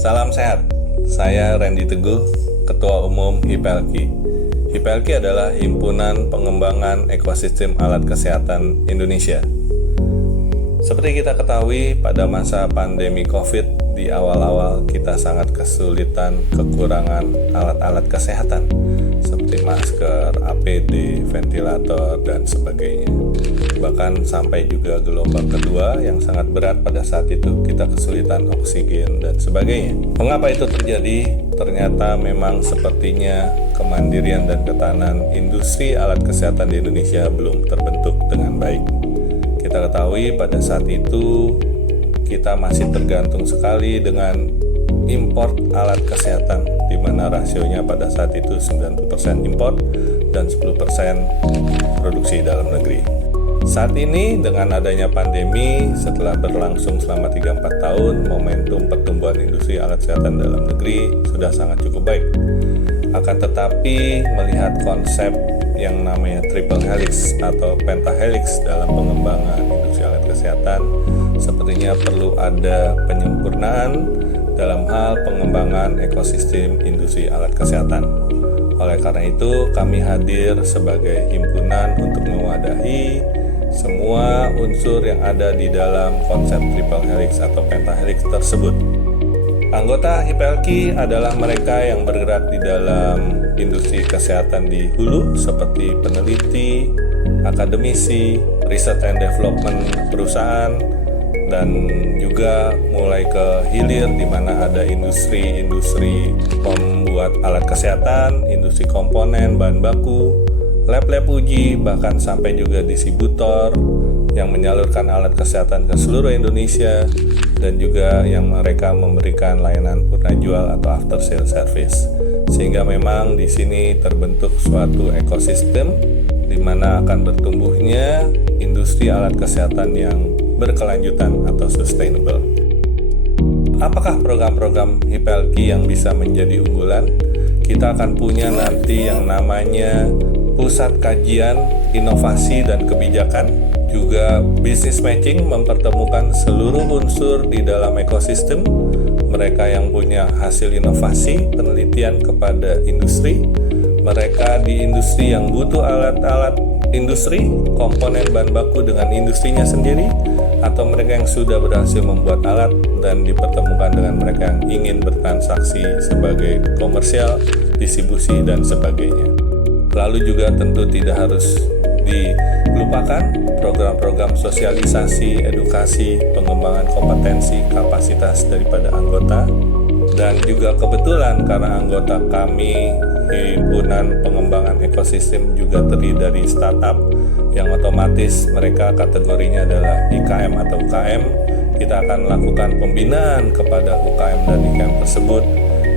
Salam sehat, saya Randy Teguh, Ketua Umum HIPLKI. HIPLKI adalah Himpunan Pengembangan Ekosistem Alat Kesehatan Indonesia. Seperti kita ketahui, pada masa pandemi COVID, di awal-awal kita sangat kesulitan kekurangan alat-alat kesehatan, seperti masker, APD, ventilator, dan sebagainya. Bahkan sampai juga gelombang kedua yang sangat berat pada saat itu, kita kesulitan oksigen dan sebagainya. Mengapa itu terjadi? Ternyata memang sepertinya kemandirian dan ketahanan industri alat kesehatan di Indonesia belum terbentuk dengan baik. Kita ketahui pada saat itu kita masih tergantung sekali dengan import alat kesehatan, di mana rasionya pada saat itu 90% import dan 10% produksi dalam negeri. Saat ini dengan adanya pandemi, setelah berlangsung selama 3-4 tahun, momentum pertumbuhan industri alat kesehatan dalam negeri sudah sangat cukup baik. Akan tetapi melihat konsep yang namanya triple helix atau pentahelix dalam pengembangan industri alat kesehatan, sepertinya perlu ada penyempurnaan dalam hal pengembangan ekosistem industri alat kesehatan. Oleh karena itu, kami hadir sebagai himpunan untuk mewadahi semua unsur yang ada di dalam konsep triple helix atau pentahelix tersebut. Anggota HIPLKI adalah mereka yang bergerak di dalam industri kesehatan di hulu seperti peneliti, akademisi, research and development perusahaan, dan juga mulai ke hilir di mana ada industri pembuat alat kesehatan, industri komponen, bahan baku, lab-lab uji, bahkan sampai juga distributor yang menyalurkan alat kesehatan ke seluruh Indonesia, dan juga yang mereka memberikan layanan purna jual atau after sale service. Sehingga memang di sini terbentuk suatu ekosistem di mana akan bertumbuhnya industri alat kesehatan yang berkelanjutan atau sustainable. Apakah program-program HIPLKI yang bisa menjadi unggulan? Kita akan punya nanti yang namanya Pusat Kajian, Inovasi, dan Kebijakan, juga Business Matching, mempertemukan seluruh unsur di dalam ekosistem, mereka yang punya hasil inovasi, penelitian kepada industri, mereka di industri yang butuh alat-alat industri, komponen bahan baku dengan industrinya sendiri, atau mereka yang sudah berhasil membuat alat dan dipertemukan dengan mereka yang ingin bertransaksi sebagai komersial, distribusi, dan sebagainya. Lalu juga tentu tidak harus dilupakan program-program sosialisasi, edukasi, pengembangan kompetensi, kapasitas daripada anggota. Dan juga kebetulan karena anggota kami Himpunan Pengembangan Ekosistem juga terdiri dari startup yang otomatis mereka kategorinya adalah IKM atau UKM. Kita akan lakukan pembinaan kepada UKM dan IKM tersebut.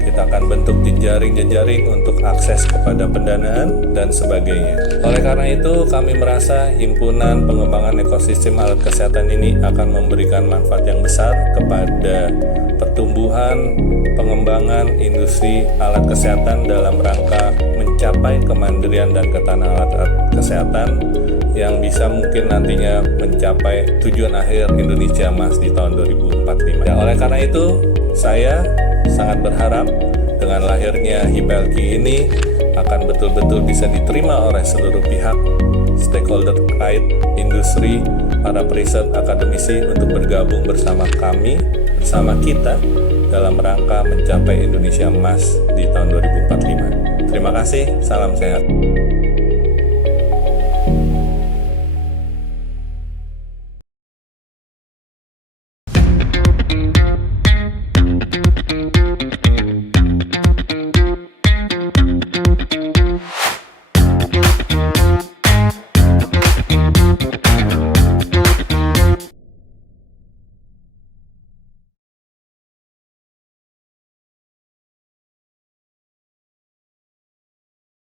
Kita akan bentuk jejaring-jejaring untuk akses kepada pendanaan dan sebagainya. Oleh karena itu, kami merasa Himpunan Pengembangan Ekosistem Alat Kesehatan ini akan memberikan manfaat yang besar kepada pertumbuhan pengembangan industri alat kesehatan dalam rangka mencapai kemandirian dan ketahanan alat kesehatan yang bisa mungkin nantinya mencapai tujuan akhir Indonesia Emas di tahun 2045. Ya, oleh karena itu, saya sangat berharap dengan lahirnya HIPLKI ini akan betul-betul bisa diterima oleh seluruh pihak, stakeholder terkait, industri, para periset, akademisi untuk bergabung bersama kami, bersama kita dalam rangka mencapai Indonesia Emas di tahun 2045. Terima kasih, salam sehat.